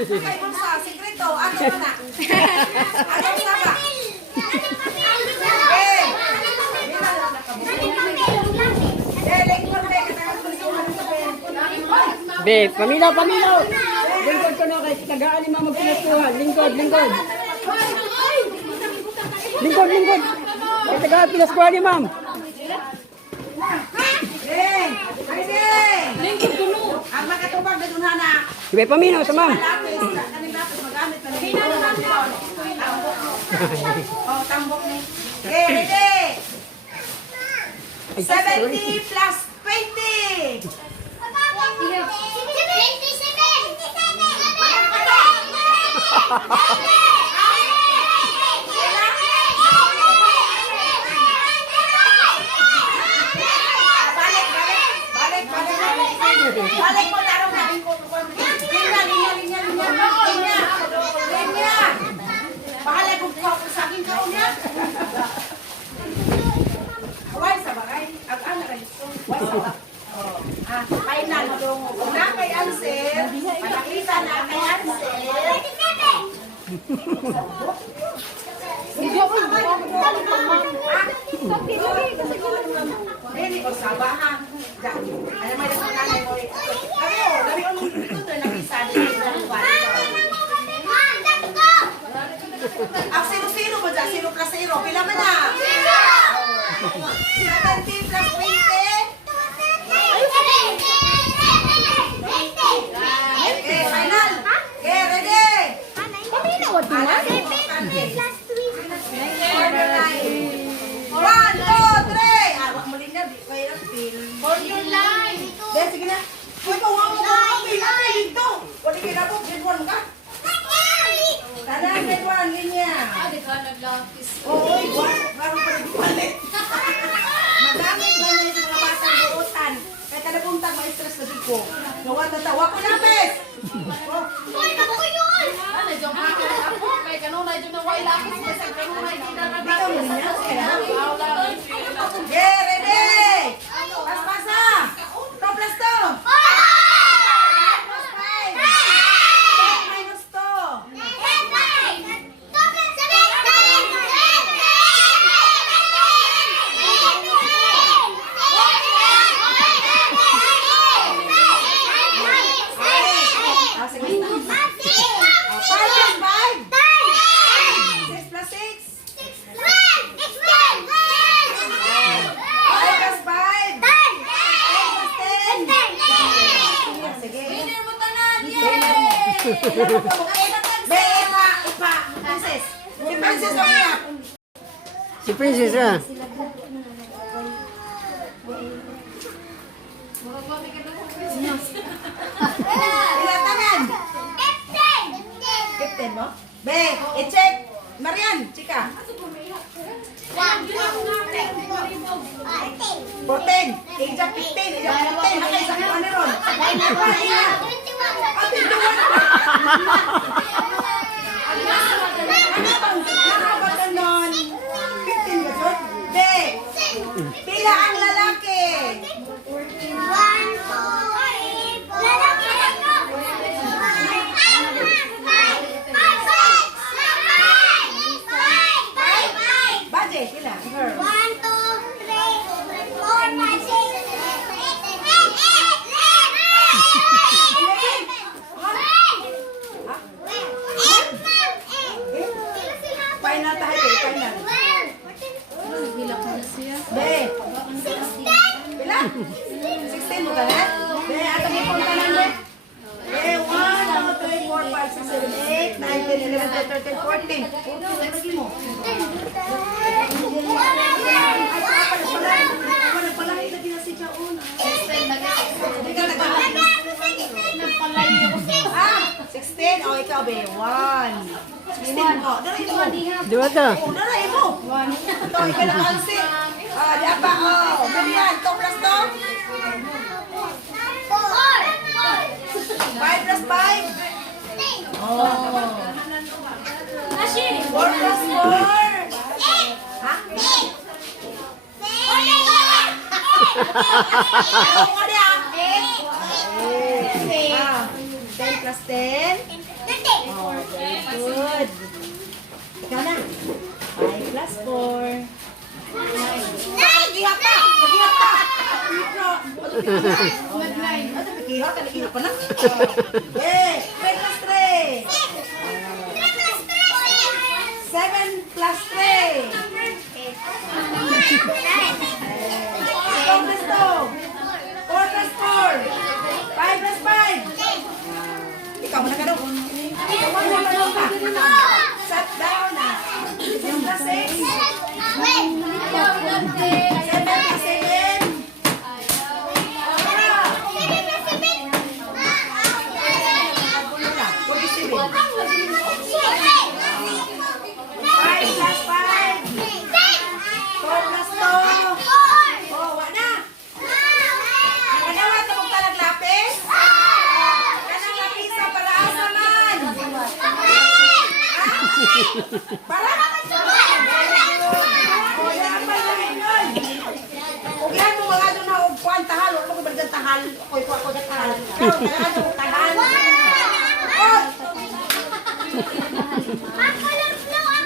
Kay bulsa, sikreto. Ano ba na? Ano sa ba? Eh! Be, pamilaw, pamilaw. Lingkod ko na kay tagaan ni Mama Pinatuhan. Lingkod, lingkod. Lingkod, lingkod. Kay tagaan Pinatuhan ni Ma'am. Lingkod ko no. Ang makatubag na dun hana. Be, paminaw sa Ma'am. Kaning dapat magamit na oh, tambok ni. Okay, ready? 70 plus 20. Balik mo tarong na. Linya. Bahala kung sa akin ka niya. Why sa bagay? Ang ana kayo. Why sa final dong. Na kay answer. Nakita na kay answer. 27. Dili ko sabahan. Ano may nanay mo? Dali on ito na isa dito na ang sino mo dyan? 0 plus 0. Pila man na? 70 plus 20. Okay, final. Okay, ready? Paminawad mo na? 1, 2, 3. Wag mo rin na. Di ko yung pin. For your life. Dahil, sige na. Uy, kawawa mo ka. Pin dito. Wali kinabog. Grade 1 ka. Tara, grade 1. Linya. Di ka naglapis. Oo, parang pa nagpalit. Magamit ba na sa mga batang buutan? Kaya talabuntang ma-stress na dito. Gawa na tawa ko na, bes! Uy, tabo ko yun! Ano, dyan ka ako. Kaya kanunay dyan na way lapis. Kasi kanunay dyan na Ikaw mo niya? naglapis. Yeah, ready! Pas-pasa! 2 plus 2! 5 plus 5! 10 minus 2! Ah, sige. 5 plus 5! 6 plus 6! 5 plus 5! 10 plus 10! Sige. Winner mo tanan! Be, ipa, princess. Si princess o niya? Si Princess ah. Ilatanan. 15 mo? Be, i-check. Marian, chika. 14. Ijak 15. Ijak 15. Nakay sa kanya ron. Nakabatan nun. 15 ba sir? Be, pila ang lalaki? Budget, pila? Her. 1, 2, 3, 4, 5, 6, Final tayo, final. Be, pila? 16 mo ka na? Be, ato mo kung tanan be. Be, 1, 2, 3, 4, 5, 6, 7, 8, 9, 10, 11, 12, 13, 14. Lagi mo. Ah, 16. O, ikaw be, 1. 16 mo. Daray mo. Diba to? Oh, daray mo. Ito, ikaw na kalsi. Ah, di apa, oh. Ganyan, 2 plus 2. 5 plus 5. Oh. 4 plus 4. Ha? Ano ko niya? 10 plus 10. Oh, very good. Ikaw na. 5 plus 4. Nagihat pa! Nagihat pa! Nag-9. Ano, nagihat? Nagihat pa na? Okay. 3 plus 3. 7 plus 3. Ito plus 2. 4 plus 4. 5 plus 5. Ikaw na ka daw. Ikaw na ka. Sat down na. 7 plus 6. 7 plus 7. Para Oyan ba lang yun? Ugyan mo mga doon na kuan tahal, wala ko balikan tahal. Oy ko na tahal. Ikaw ano tahal.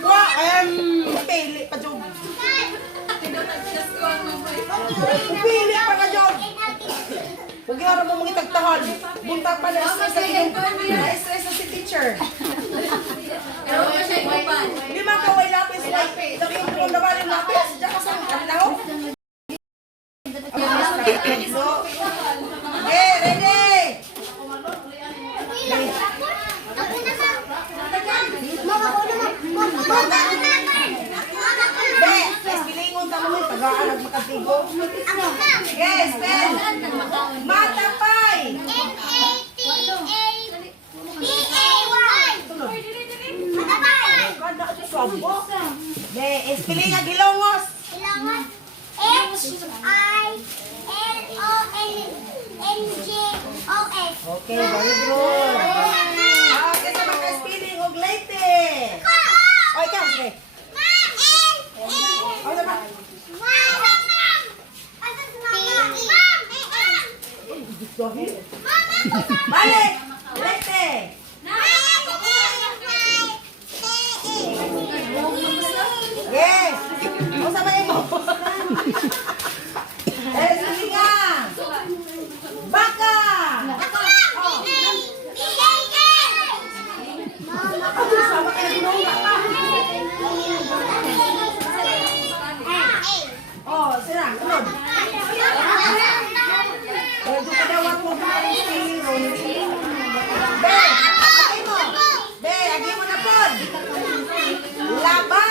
Wa pili pa jud. Pili pa ka jud. Ugyan mo mga tagtahal. Buntag pa na sa stress sa si teacher. Hindi man kaway lapis. Lagi yung tulong naman yung lapis. Diyan ka sa kanilaw. Okay, ready? Be, pilingon ka mo. Tagaan ang makatigo. Yes, Ben. Matapay. Be, ispiling ang gilongos. H-I-L-O-N-G-O-S. Okay, very good. Okay, sa mga spelling og late. O, ikaw, sige. O, diba? Balik! Late! Yes! O, sabayin mo. Spelling nga. Baka! Sama ka na ginunga pa. Oh, sila, sunod. Ito pa daw ako ba ang zero. Be, agay mo. Be, agay mo na pod. Laba.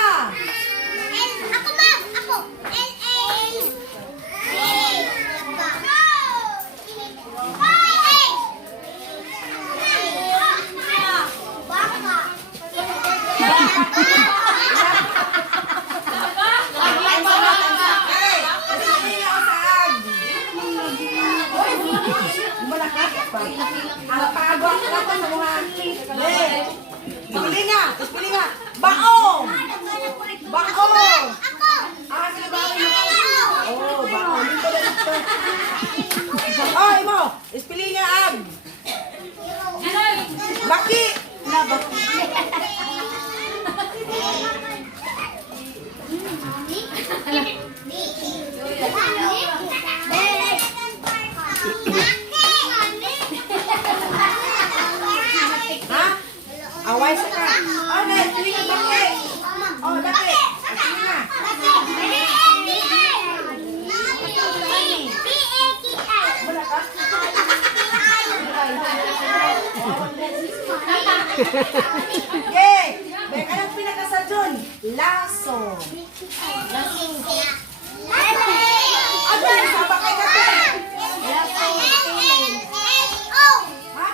Ang pagwa ko lang sa mga Ispili nga. Baong. Baong. Ah, sila baong. Oh, baong. Dito na dito. Oh, imo. Ispili nga ag. Baki. Ha? Away sa ka. Oh, na, ispili nga baki. Oh, baki. Ispili nga. Wala ka? Okay. May anong pinakasal dun? Laso. Ano? Sama kay Kape. Ha?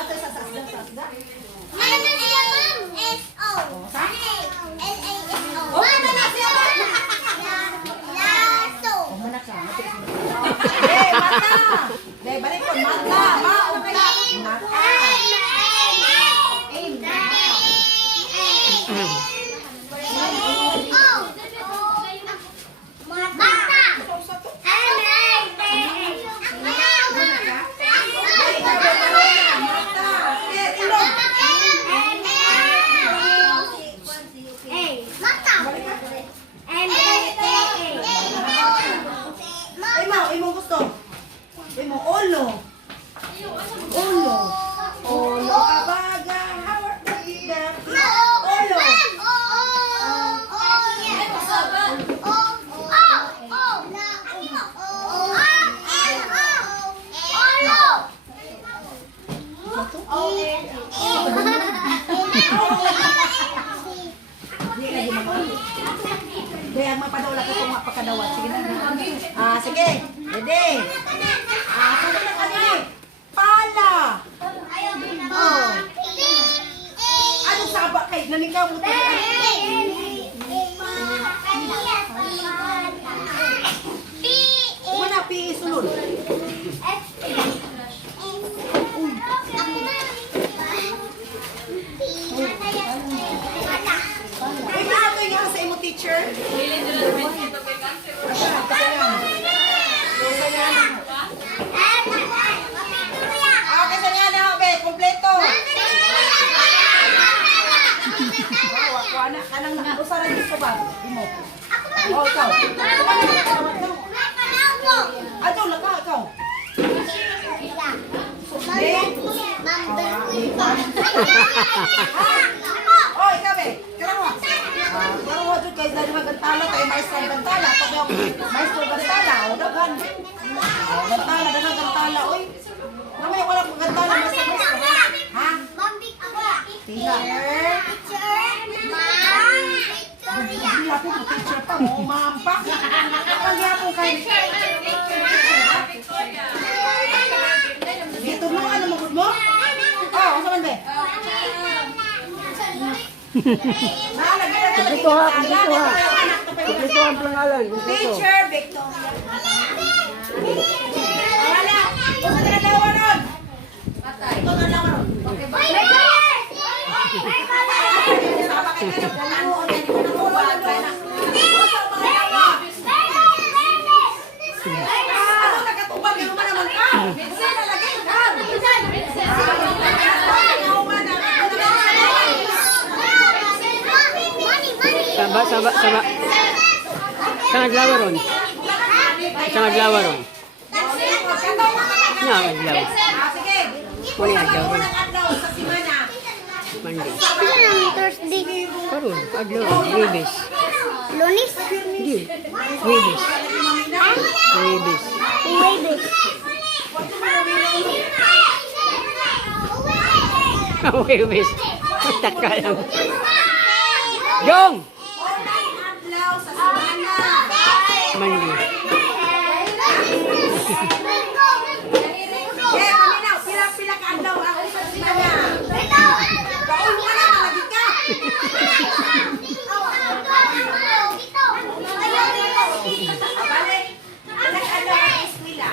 Ato sa sasda. Oh, mana ka? Eh, mata. Dahil balik ko, mata. Mata. Sabi mo, olo. Olo. Olo kabaga. Hawak na kita. Olo. Kaya mapadawla ko itong mapakadawat. Sige na. Sige. Ready. Sabi na kami. Pala. Oh. Anong saba kay? Nanikaw mo tayo. Mana pi sulod. Ay, ano yung sa imo teacher? Okay, sa niya na, be, kompleto. Kanang nakabusaran dito ba? Imo. Oh, ikaw. Ato, laka, ikaw. Oh, ikaw, be. Karang mo. Karang mo, dyan kayo dahil magantala tayo, maestro gantala. Pag yung maestro gantala, o dagan. Gantala, dagang gantala, oy. Mamaya wala kong gantala, maestro. Ha? Teacher. Hindi ako po teacher pa, mo mampa. Kapag ako kayo. Dito mo, ano magod mo? Oh, asa man be? Dito ha. Dito ang pangalan. Dito. Teacher Victoria. Wala. Ito na dalawa ron. Ito na dalawa ron. Ano nakatubag yung naman ka? Saba. Sa naglawa ron. Nga, naglawa. Sige. Muna naglawa ron. Adlaw sa simana. Monday. Thursday. Karon, aglaw. Webes. Lunes. Hindi. Webes. Webes. Jueves. Webes. Taka lang. Jong! Adlaw sa simana. Monday. Paminaw, pila ka adlaw ang sa simana. Kaon mo na, malagi ka. Balik. Pila ka adlaw ang eskwela.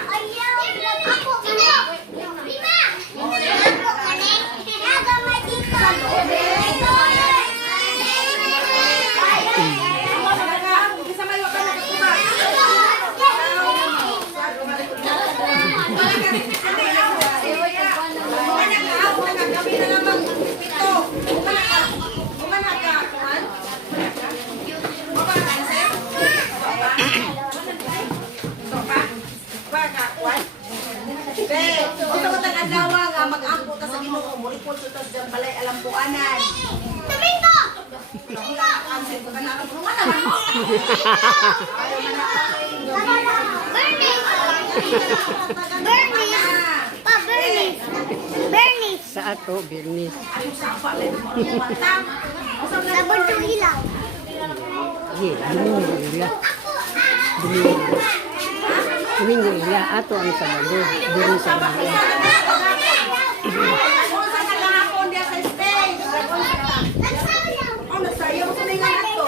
Bisa mayo ka na katubag. Mag-ampo ta sa Ginoo, mo report sa tas diyan balay alam po anan. Wala ka cancel ko kana ko wala man mo. Ayaw man Bernie. Sa ato, Bernis. Ano sa pa lang mo matang. Sabon to hilaw. Ye, Domingo ila. Domingo ila. Ato ang Sabado. Bernis sa Sabado. Ano sa kalahapon dia sa stage. Oh, nasayo sa ningan ato.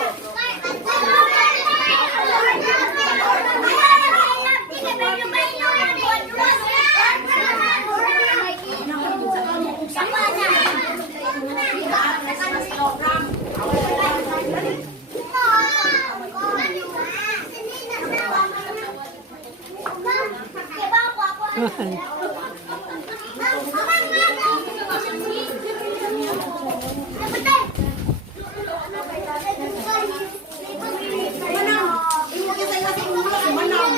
Manang, imo kita sa ulo, manang.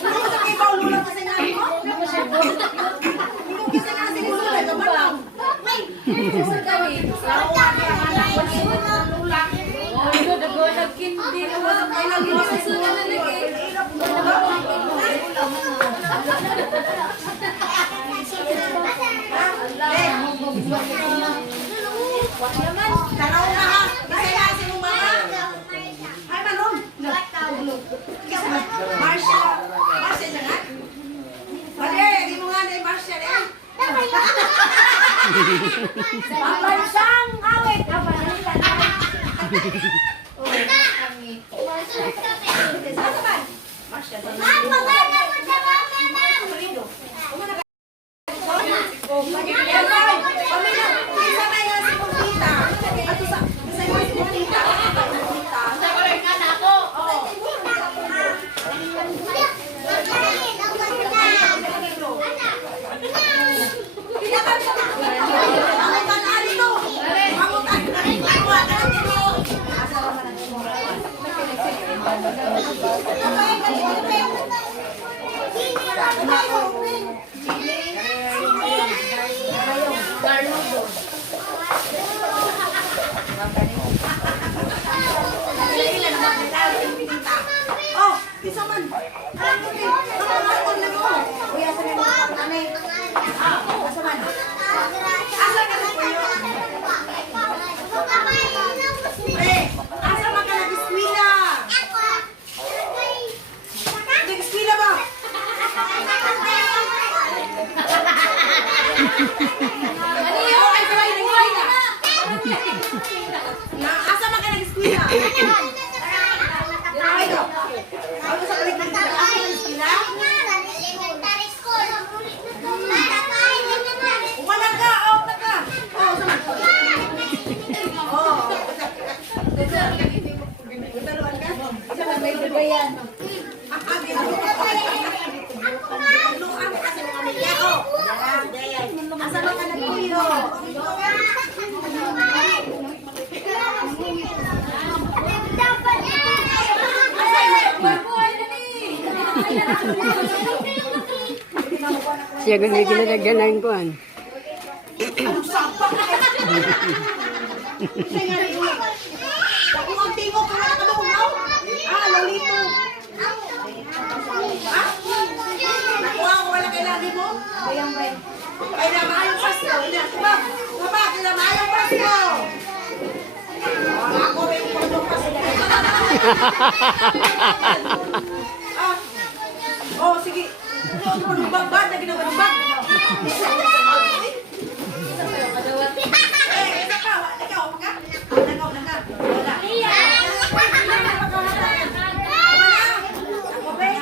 Ano sa kay Paulo lang kasi nga Marcia. Marcia jangan. Mari, di mo nga na Marcia eh. Papansang awit. Marcia. Oh, bisa man. Asa ka na po yun? Asa man ka nag-eskwela? Nag-eskwela ba? Ano yun? Ay, sabay, nag-eskwela. Asa man ka nag-eskwela? Ay, do. Ako sa paligid. Asa ka nag-eskwela? Wala ka, out na ka. Oh, sama. Oh. Dalawan ka? Sama may dugayan. Luan kasi mga media ko. Asa ba ka nagpuyo? Siya ganyan ginagagalan ko. Anong sapak na Ako ang tingog ka na kalungaw. Lolito. Nakuha ko wala kailangan mo? Kaya maayong pasto. Baba, kaya maayong pasto. Ako rin po itong pasto. Oh, sige. Ano, bag